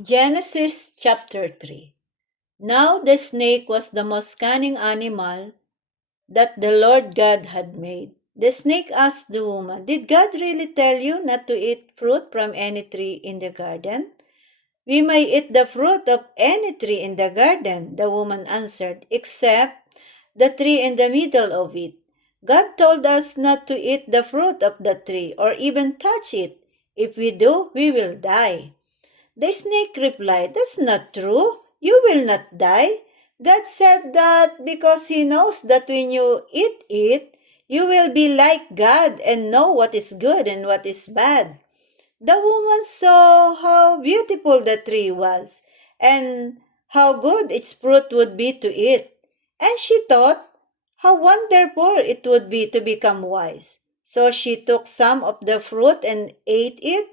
Genesis chapter 3. Now the snake was the most cunning animal that the Lord God had made. The snake asked the woman, "Did God really tell you not to eat fruit from any tree in the garden?" "We may eat the fruit of any tree in the garden," the woman answered, "except the tree in the middle of it. God told us not to eat the fruit of the tree or even touch it. If we do, we will die." The snake replied, "That's not true. You will not die. God said that because He knows that when you eat it, you will be like God and know what is good and what is bad." The woman saw how beautiful the tree was and how good its fruit would be to eat. And she thought how wonderful it would be to become wise. So she took some of the fruit and ate it.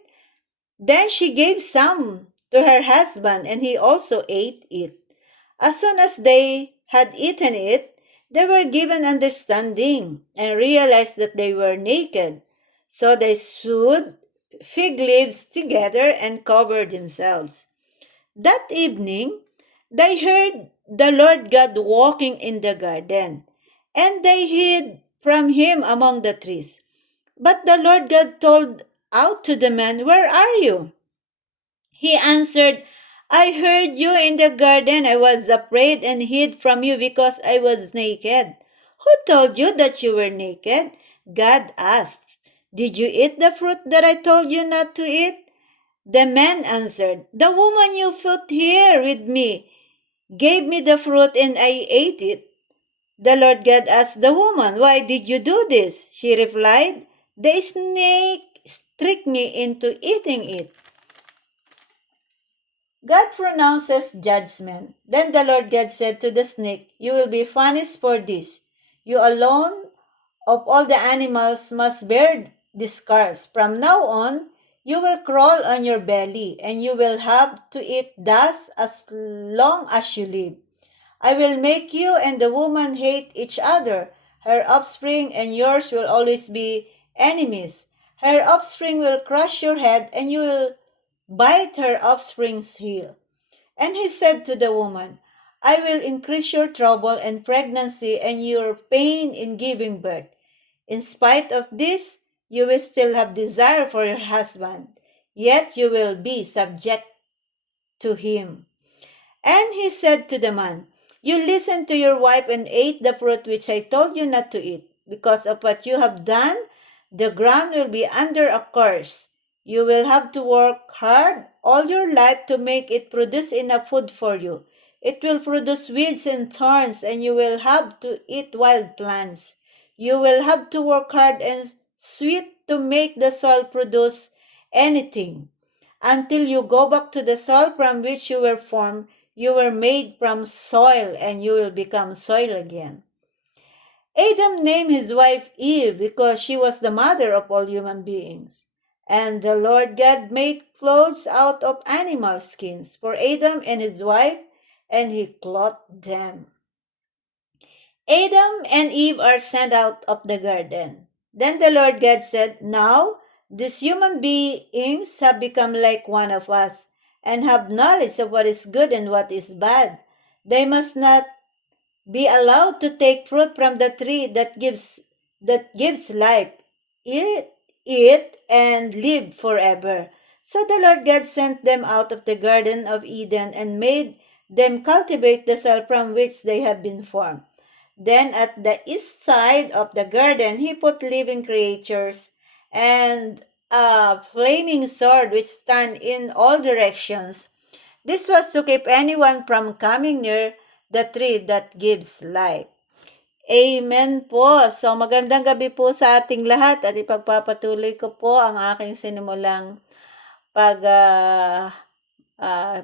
Then she gave some to her husband, and he also ate it. As soon as they had eaten it, they were given understanding and realized that they were naked. So they sewed fig leaves together and covered themselves. That evening, they heard the Lord God walking in the garden, and they hid from him among the trees. But the Lord God called out to the man, "Where are you?" He answered, "I heard you in the garden. I was afraid and hid from you because I was naked." "Who told you that you were naked?" God asked. "Did you eat the fruit that I told you not to eat?" The man answered, "The woman you put here with me gave me the fruit and I ate it." The Lord God asked the woman, "Why did you do this?" She replied, "The snake tricked me into eating it." God pronounces judgment. Then the Lord God said to the snake, "You will be punished for this. You alone of all the animals must bear this curse. From now on, you will crawl on your belly, and you will have to eat dust as long as you live. I will make you and the woman hate each other. Her offspring and yours will always be enemies. Her offspring will crush your head, and you will bite her offspring's heel." And he said to the woman, "I will increase your trouble and pregnancy and your pain in giving birth. In spite of this, you will still have desire for your husband, yet you will be subject to him." And he said to the man, "You listened to your wife and ate the fruit which I told you not to eat. Because of what you have done, the ground will be under a curse. You will have to work hard all your life to make it produce enough food for you. It will produce weeds and thorns, and you will have to eat wild plants. You will have to work hard and sweat to make the soil produce anything. Until you go back to the soil from which you were formed, you were made from soil, and you will become soil again." Adam named his wife Eve because she was the mother of all human beings. And the Lord God made clothes out of animal skins for Adam and his wife, and he clothed them. Adam and Eve are sent out of the garden. Then the Lord God said, "Now these human beings have become like one of us and have knowledge of what is good and what is bad. They must not be allowed to take fruit from the tree that gives life. Eat and live forever." So the Lord God sent them out of the Garden of Eden and made them cultivate the soil from which they have been formed. Then at the east side of the garden, he put living creatures and a flaming sword which turned in all directions. This was to keep anyone from coming near the tree that gives life. Amen po. So magandang gabi po sa ating lahat at ipagpapatuloy ko po ang aking sinimulang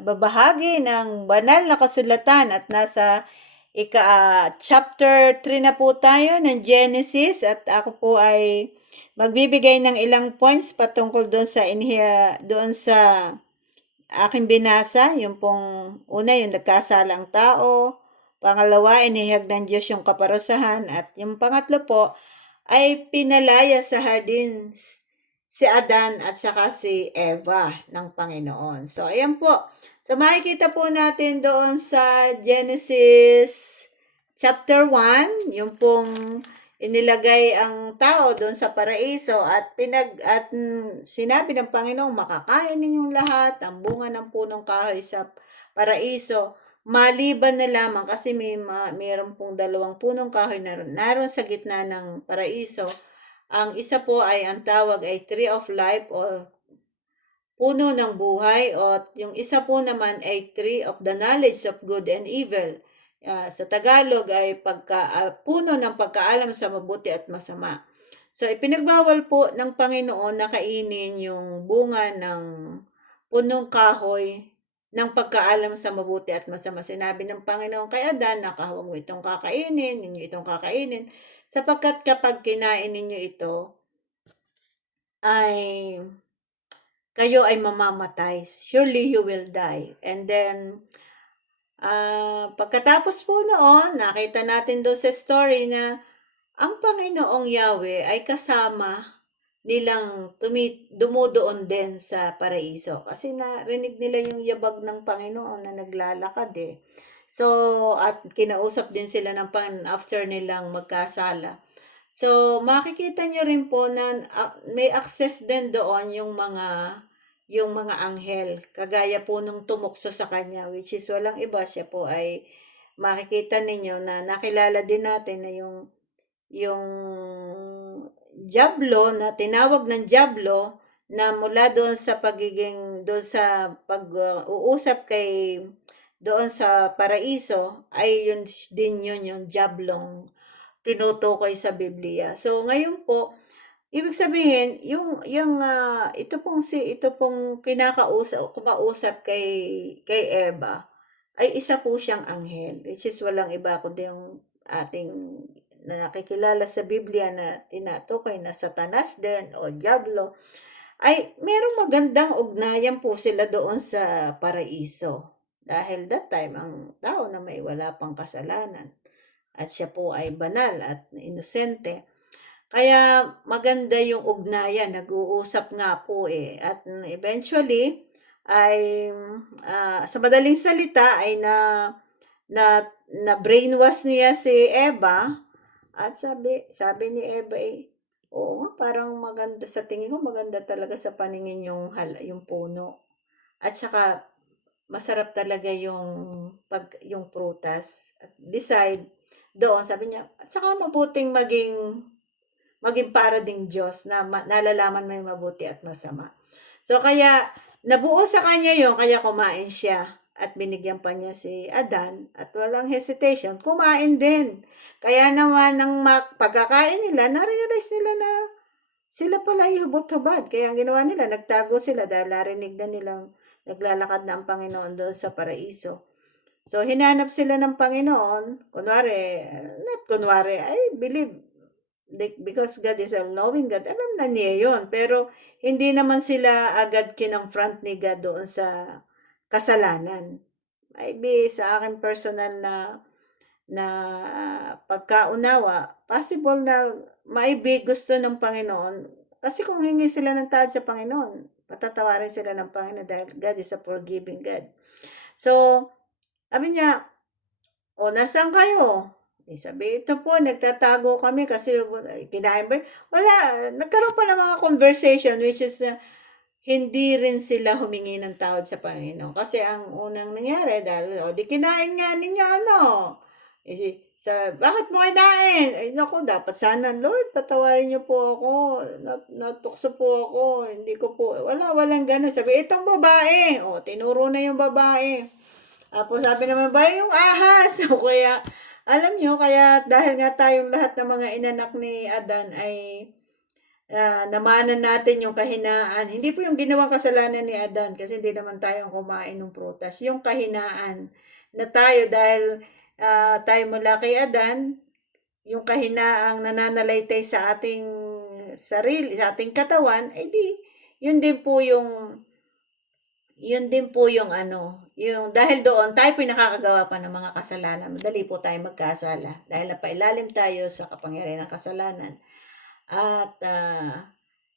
babahagi ng banal na kasulatan at nasa chapter 3 na po tayo ng Genesis at ako po ay magbibigay ng ilang points patungkol doon sa aking binasa. Yung pong una, yung nagkasala ang tao. Pangalawa, inihag ng Diyos yung kaparusahan. At yung pangatlo po ay pinalaya sa hardin si Adan at saka si Eva ng Panginoon. So, ayan po. So, makikita po natin doon sa Genesis chapter 1, yung pong inilagay ang tao doon sa paraiso at sinabi ng Panginoon, makakain ninyong lahat ang bunga ng punong kahoy sa paraiso, maliban na lamang kasi mayroon pong dalawang punong kahoy na naroon sa gitna ng paraiso. Ang isa po ay ang tawag ay Tree of Life o puno ng buhay, o yung isa po naman ay Tree of the Knowledge of Good and Evil. Sa Tagalog ay puno ng pagkaalam sa mabuti at masama. So ipinagbawal po ng Panginoon na kainin yung bunga ng punong kahoy ng pagkaalam sa mabuti at masama. Sinabi ng Panginoon kay Adan, huwag mo itong kakainin, ninyo itong kakainin, sapagkat kapag kinain ninyo ito, ay kayo ay mamamatay. Surely you will die. And then, pagkatapos po noon, nakita natin doon sa story na ang Panginoong Yahweh ay kasama nilang dumudoon din sa paraiso. Kasi narinig nila yung yabag ng Panginoon na naglalakad eh. So, at kinausap din sila ng Panginoon after nilang magkasala. So, makikita nyo rin po na may access din doon yung mga anghel. Kagaya po nung tumukso sa kanya, which is walang iba, siya po ay makikita ninyo na nakilala din natin na yung Diablo, na tinawag ng Diablo, na mula doon sa pag-uusap kay doon sa paraiso, ay yun din yung Diablong tinutukoy sa Biblia. So ngayon po, ibig sabihin, ito pong kumausap kay Eva, ay isa po siyang anghel, which is walang iba kundi yung ating na nakikilala sa Biblia na tinatukoy na Satanas din o Diablo, ay merong magandang ugnayan po sila doon sa paraiso. Dahil that time, ang tao na may wala pang kasalanan at siya po ay banal at inosente. Kaya maganda yung ugnayan, nag-uusap nga po eh. At eventually, ay sa madaling salita ay na brainwash niya si Eva. At sabi ni Eva oo nga, parang maganda sa tingin ko, maganda talaga sa paningin yung puno. At saka masarap talaga yung prutas. At beside doon, sabi niya, at saka mabuting maging para ding Diyos na nalalaman may mabuti at masama. So kaya nabuo sa kanya yon, kaya kumain siya. At binigyan pa niya si Adan at walang hesitation, kumain din. Kaya naman ng pagkakain nila, na-realize nila na sila pala ay hubot-hubad. Kaya ang ginawa nila, nagtago sila dahil narinig na nilang naglalakad na ang Panginoon doon sa paraiso. So hinanap sila ng Panginoon, I believe, because God is all-knowing God, alam na niya yun. Pero hindi naman sila agad kinonfront ni God doon sa kasalanan. Maybe sa akin personal na pagkaunawa, possible na maibig gusto ng Panginoon. Kasi kung hingi sila ng tawad sa Panginoon, patatawarin sila ng Panginoon dahil God is a forgiving God. So, sabi niya, nasaan kayo? Sabi, ito po, nagtatago kami kasi kinain ba? Wala, nagkaroon pa ng mga conversation which is hindi rin sila humingi ng tawad sa Panginoon. Kasi ang unang nangyari, dahil, di kinain nga ninyo, bakit mo kinain? Ay, naku, dapat sana, Lord, patawarin niyo po ako. Natukso po ako. Hindi ko po, walang ganun. Sabi, itong babae. Tinuro na yung babae. Tapos sabi naman, yung ahas. Kaya, alam nyo, kaya dahil nga tayong lahat ng mga inanak ni Adan ay namanan natin yung kahinaan. Hindi po yung ginawang kasalanan ni Adan kasi hindi naman tayong kumain ng prutas. Yung kahinaan na tayo dahil tayo mula kay Adan, yung kahinaang nananalaytay sa ating sarili, sa ating katawan, yun din po yung dahil doon tayo pinakakagawa pa ng mga kasalanan. Madali po tayo magkasala dahil napailalim tayo sa kapangyarihan ng kasalanan. At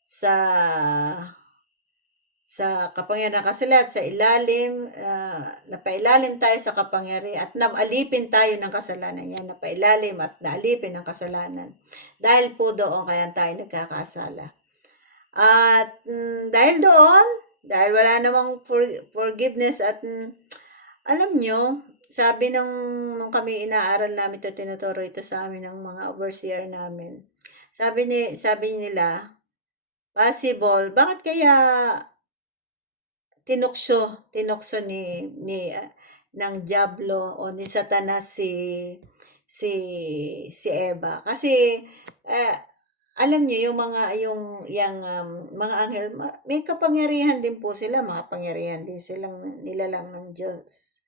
sa kapangyarihan ng kasalanan, sa ilalim, napailalim tayo sa kapangyarihan at naalipin tayo ng kasalanan. Yan, napailalim at naalipin ng kasalanan. Dahil po doon, kaya tayo nagkakasala. At dahil doon, dahil wala namang forgiveness at alam nyo, sabi nung kami inaaral namin ito, tinuturo ito sa amin ng mga overseer namin. Sabi nila, possible, bakit kaya tinukso ng diablo o ni Satanas si Eva? Kasi alam niyo yung mga anghel, may kapangyarihan din po sila, makapangyarihan din silang nilalang ng Diyos.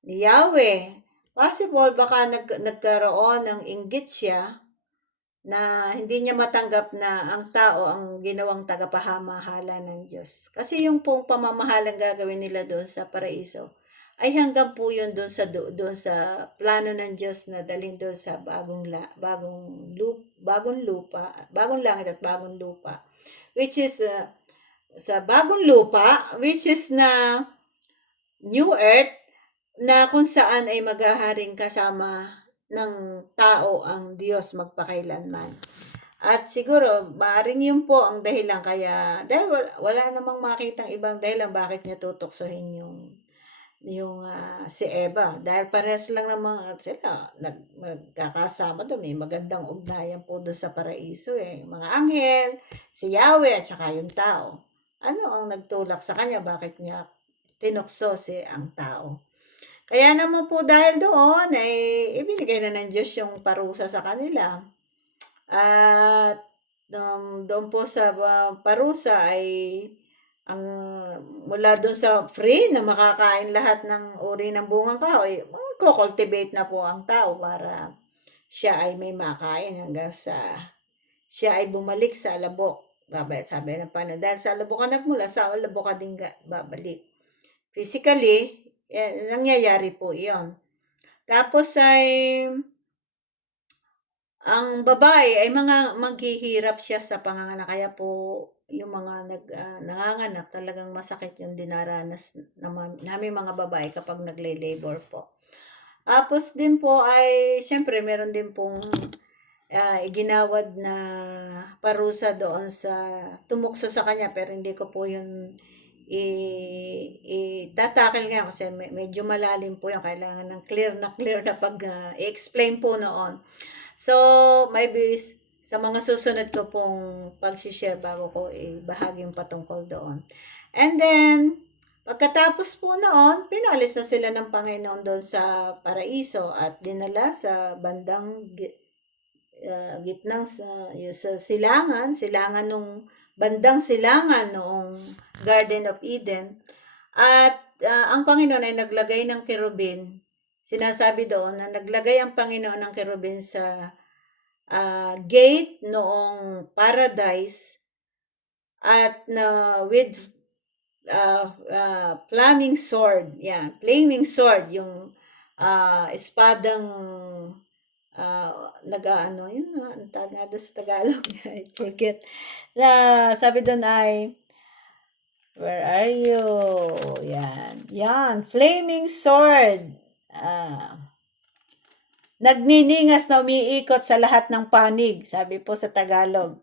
Ni Yahweh, possible baka nagkaroon ng inggit siya na hindi niya matanggap na ang tao ang ginawang tagapahamahala ng Diyos. Kasi yung pong pamamahalang gagawin nila doon sa paraiso ay hanggang po yun doon sa plano ng Diyos na dalhin doon sa bagong langit at bagong lupa, which is sa bagong lupa, which is na new earth, na kung saan ay maghaharing kasama ng tao ang Diyos magpakailanman. At siguro, maaaring yun po ang dahilan kaya, dahil wala namang makitang ibang dahilan bakit niya tutuksohin yung si Eva. Dahil parehas lang naman sila, nagkakasama doon. May magandang ugnayan po doon sa paraiso eh. Mga anghel, si Yahweh at saka yung tao. Ano ang nagtulak sa kanya? Bakit niya tinukso ang tao? Kaya naman po dahil doon, ay ibinigay na ng Diyos yung parusa sa kanila. At doon po sa parusa ay ang mula doon sa free na makakain lahat ng uri ng bungang kahoy, cultivate na po ang tao para siya ay may makain hanggang sa siya ay bumalik sa alabok. Sabi ng Panginoon, dahil sa alabok ka nagmula, sa alabok ka din babalik. Physically, nangyayari po iyon. Tapos ay ang babae ay maghihirap siya sa panganganak. Kaya po yung mga nanganganak talagang masakit yung dinaranas namin mga babae kapag nagle-labor po. Tapos din po ay siyempre meron din pong iginawad na parusa doon sa tumukso sa kanya, pero hindi ko po yun tatakil ngayon kasi medyo malalim po yan. Kailangan ng clear na pag i-explain po noon. So, maybe sa mga susunod ko pong pag-share bago ko ibahagi yung patungkol doon. And then, pagkatapos po noon, pinalis na sila ng Panginoon doon sa paraiso at dinala sa bandang gitnang sa silangan nung bandang silangan noong Garden of Eden. At ang Panginoon ay naglagay ng kerubin. Sinasabi doon na naglagay ang Panginoon ng kerubin sa gate noong paradise at with flaming sword. Yeah, flaming sword, yung espadang yun ang tawag sa Tagalog. I forget. Sabi doon ay, where are you? Yan, flaming sword. Nagniningas na umiikot sa lahat ng panig, sabi po sa Tagalog.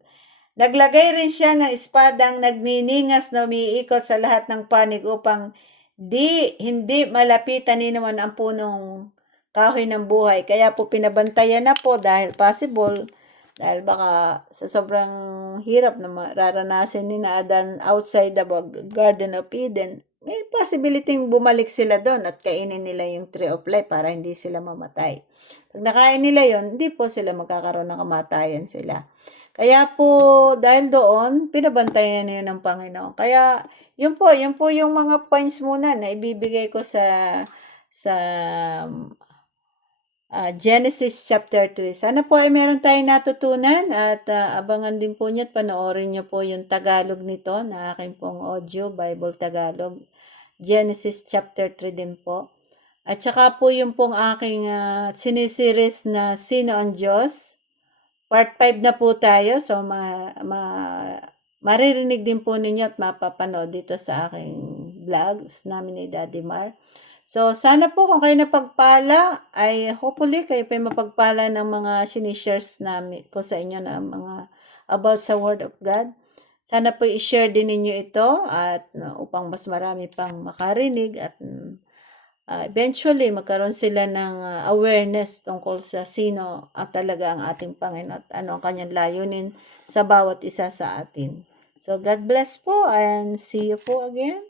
Naglagay rin siya ng espadang nagniningas na umiikot sa lahat ng panig upang hindi malapitan ni naman ang punong kahoy ng buhay. Kaya po pinabantayan na po dahil possible, dahil baka sa sobrang hirap na mararanasin ni na Adan outside the Garden of Eden, may possibility bumalik sila doon at kainin nila yung tree of life para hindi sila mamatay. Pag nakain nila yon, hindi po sila magkakaroon ng kamatayan sila. Kaya po, dahil doon, pinabantayan na yun ng Panginoon. Kaya, yun po yung mga points muna na ibibigay ko sa Genesis chapter 3. Sana po ay meron tayong natutunan at abangan din po niyo at panoorin niyo po yung Tagalog nito na aking pong audio, Bible Tagalog. Genesis chapter 3 din po. At saka po yung pong aking sinisiris na Sino ang Diyos. Part 5 na po tayo. So, maririnig din po ninyo at mapapanood dito sa aking vlogs namin ni Daddy Mar. So, sana po kung kayo napagpala, ay hopefully kayo pa mapagpala ng mga sinishares namin ko sa inyo na mga about sa Word of God. Sana po i-share din ninyo ito at upang mas marami pang makarinig at eventually magkaroon sila ng awareness tungkol sa sino at talaga ang ating Panginoon at ano ang kanyang layunin sa bawat isa sa atin. So, God bless po and see you po again.